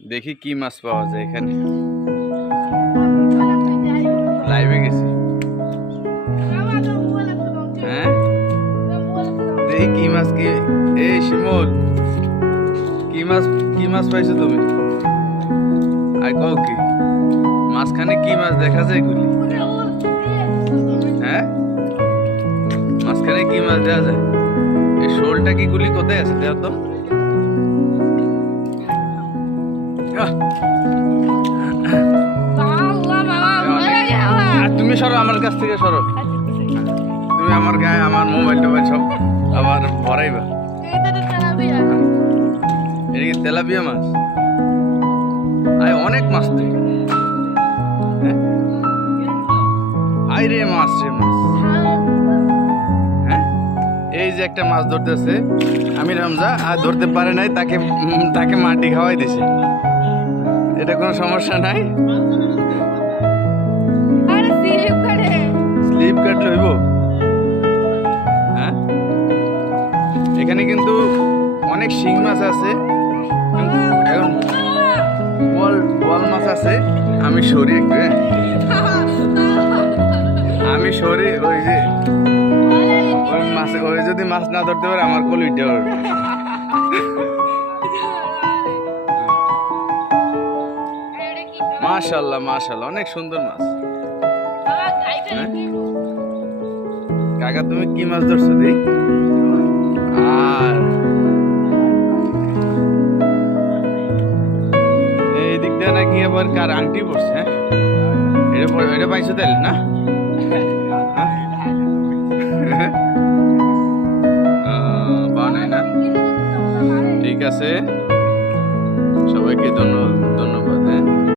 দেখি কি মাছ পাওয়া যায় এখানে। লাইভে গেছি। হ্যাঁ দেখি কি মাছ। কি এই শিমুল, কি মাছ পাইছো তুমি? আর কও কি মাঝখানে কি মাছ দেখা যায় গুলি? হ্যাঁ মাঝখানে কি মাছ দেখা যায়? এই শোলটা কি গুলি কোথায় আছে দেখ তো। তুমি সরো আমার কাছ থেকে, সরো। তুমি আমার গায়ে আমার মোবাইল টোবাইল সব আবার ভরাইবা। এটা কি তেলাপিয়া মাছ? আয় অনেক মাছ তো। আই রে মাছ রে মাছ। হ্যাঁ এই যে একটা মাছ ধরতেছে আমি রামজা, আর ধরতে পারে নাই, তাকে মাটি খাওয়াই দিছি। এটা কোনো সমস্যা নাই। স্লিপ কাটলে হইব। হ্যাঁ এখানে কিন্তু অনেক শিং মাছ আছে, এখন বল মাছ আছে। আমি সরি একটু, আমি সরি। ওই যে ওই মাছ, ওই যদি মাছ না ধরতে পারে আমার কোল উঠে পড়বে। মাশাআল্লাহ মাশাআল্লাহ অনেক সুন্দর মাছ। কাকা তুমি কি মাছ ধরছো দি? আর এই দিক দিয়ে নাকি আবার কার আংটি পড়ছে। হ্যাঁ এটা পাইছো তাইলে না? পাও নাই না? ঠিক আছে, সবাইকে ধন্যবাদ।